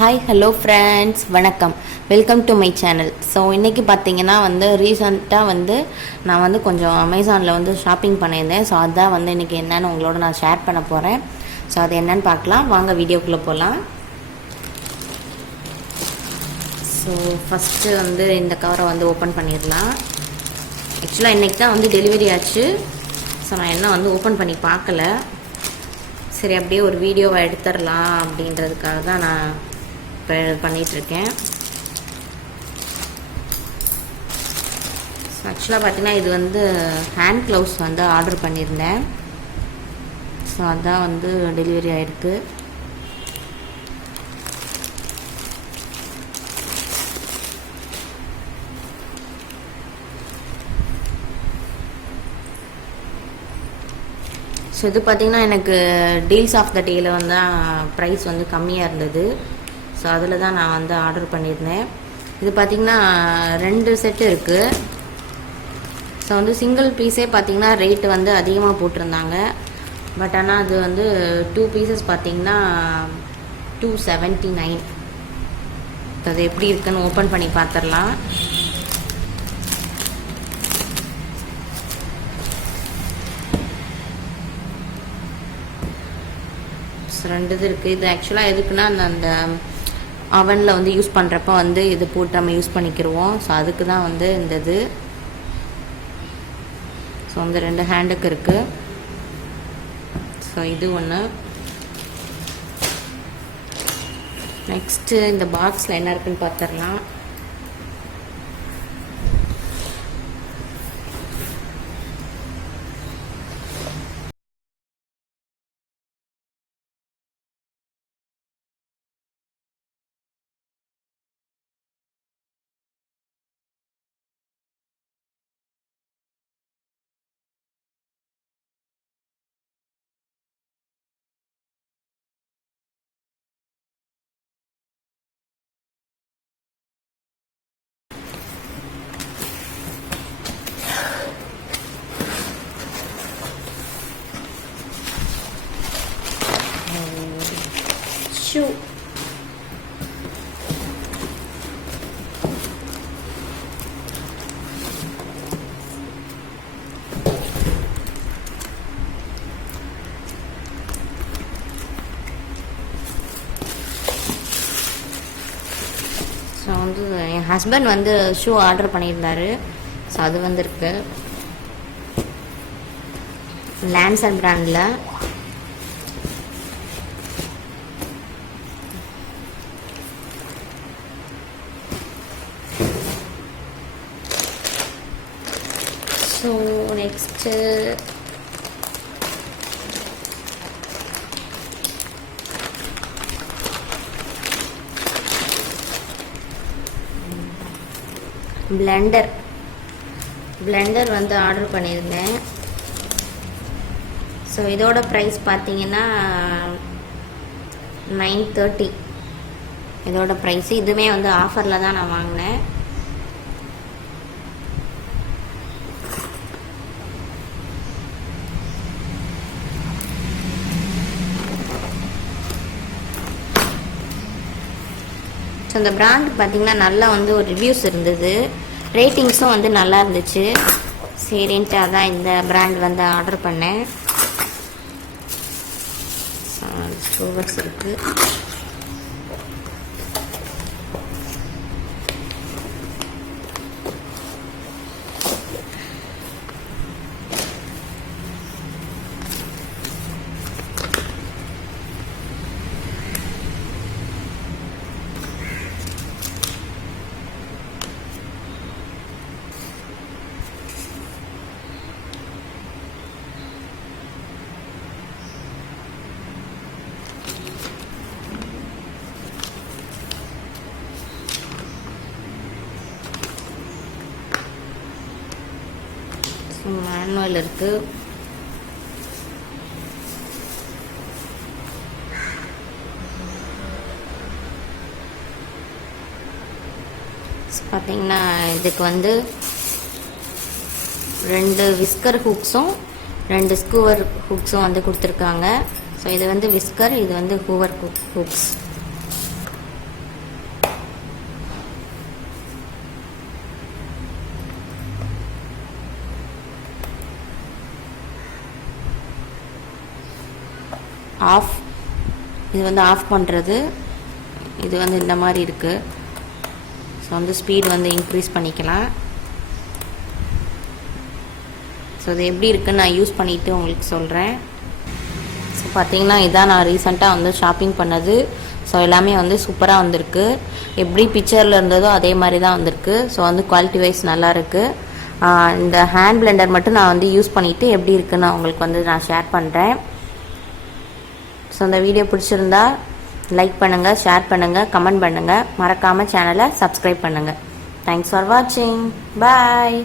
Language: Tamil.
ஹாய் ஹலோ ஃப்ரெண்ட்ஸ், வணக்கம். Welcome to my channel. So இன்றைக்கி பார்த்தீங்கன்னா ரீசண்டாக நான் கொஞ்சம் அமேசானில் ஷாப்பிங் பண்ணியிருந்தேன். ஸோ அதுதான் இன்றைக்கி என்னென்னு உங்களோட நான் ஷேர் பண்ண போகிறேன். ஸோ அது என்னென்னு பார்க்கலாம் வாங்க, வீடியோக்குள்ளே போகலாம். ஸோ ஃபஸ்ட்டு இந்த கவரை ஓப்பன் பண்ணிடலாம். ஆக்சுவலாக இன்றைக்கி தான் டெலிவரி ஆச்சு. ஸோ நான் என்ன ஓப்பன் பண்ணி பார்க்கல. சரி, அப்படியே ஒரு வீடியோவை எடுத்துடலாம் அப்படின்றதுக்காக தான் நான் இப்போ பண்ணிகிட்ருக்கேன். ஸோ ஆக்சுவலாக பார்த்தீங்கன்னா இது ஹேண்ட் க்ளவுஸ் ஆர்டர் பண்ணியிருந்தேன். ஸோ அதான் டெலிவரி ஆகிருக்கு. ஸோ இது பார்த்திங்கன்னா எனக்கு டீல்ஸ் ஆஃப் த டேயில் ப்ரைஸ் கம்மியாக இருந்தது. ஸோ அதில் தான் நான் ஆர்டர் பண்ணியிருந்தேன். இது பார்த்திங்கன்னா 2 செட்டு இருக்குது. ஸோ சிங்கிள் பீஸே பார்த்திங்கன்னா ரேட்டு அதிகமாக போட்டிருந்தாங்க. பட் ஆனால் அது 2 பீசஸ் பார்த்திங்கன்னா 279. அது எப்படி இருக்குன்னு ஓப்பன் பண்ணி பார்த்துடலாம். ஸோ 2 இது இருக்குது. இது ஆக்சுவலாக எதுக்குன்னா அந்த அவனில் யூஸ் பண்ணுறப்ப இது போட்டு நம்ம யூஸ் பண்ணிக்கிடுவோம். ஸோ அதுக்கு தான் இந்த இது. ஸோ 2 ஹேண்டுக்கு இருக்குது. ஸோ இது ஒன்று. நெக்ஸ்ட்டு இந்த பாக்ஸில் என்ன இருக்குன்னு பார்த்துடலாம். ஷூ. ஸோ என் ஹஸ்பண்ட் ஷூ ஆர்டர் பண்ணியிருந்தாரு. ஸோ அது இருக்கு லான்சர் பிராண்டில். ஸோ நெக்ஸ்ட்டு பிளெண்டர் ஆர்டர் பண்ணியிருந்தேன். ஸோ இதோட ப்ரைஸ் பார்த்தீங்கன்னா 930. இதோட ப்ரைஸு இதுவுமே ஆஃபரில் தான் நான் வாங்கினேன். ஸோ இந்த பிராண்ட் பார்த்திங்கன்னா நல்லா ஒரு ரிவ்யூஸ் இருந்தது, ரேட்டிங்ஸும் நல்லா இருந்துச்சு. சரின்ட்டு அதான் இந்த பிராண்ட் ஆர்டர் பண்ணேன். ஸ்டோவர்ஸ் இருக்குது. மேனுவல் இருக்குது. பார்த்தீங்கன்னா இதுக்கு 2 விஸ்கர் ஹூக்ஸும் 2 ஸ்கூவர் ஹூக்ஸும் கொடுத்துருக்காங்க. ஸோ இது விஸ்கர், இது ஹூவர் ஹூக்ஸ். ஆஃப், இது வந்து ஆஃப் பண்ணுறது. இது வந்து இந்த மாதிரி இருக்குது. ஸோ வந்து ஸ்பீட் வந்து இன்க்ரீஸ் பண்ணிக்கலாம். ஸோ இது எப்படி இருக்குன்னு நான் யூஸ் பண்ணிவிட்டு உங்களுக்கு சொல்கிறேன். ஸோ பார்த்தீங்கன்னா இதான் நான் ரீசெண்டாக வந்து ஷாப்பிங் பண்ணது. ஸோ எல்லாமே வந்து சூப்பராக வந்திருக்கு. எப்படி பிக்சரில் இருந்ததோ அதே மாதிரி தான் வந்திருக்கு. ஸோ வந்து குவாலிட்டி வைஸ் நல்லா இருக்குது. இந்த ஹேண்ட் பிளெண்டர் மட்டும் நான் வந்து யூஸ் பண்ணிவிட்டு எப்படி இருக்குன்னு உங்களுக்கு வந்து நான் ஷேர் பண்ணுறேன். ஸோ இந்த வீடியோ பிடிச்சிருந்தா லைக் பண்ணுங்கள், ஷேர் பண்ணுங்கள், கமெண்ட் பண்ணுங்கள். மறக்காமல் சேனலை சப்ஸ்கிரைப் பண்ணுங்கள். தேங்க்ஸ் ஃபார் வாட்சிங். பாய்.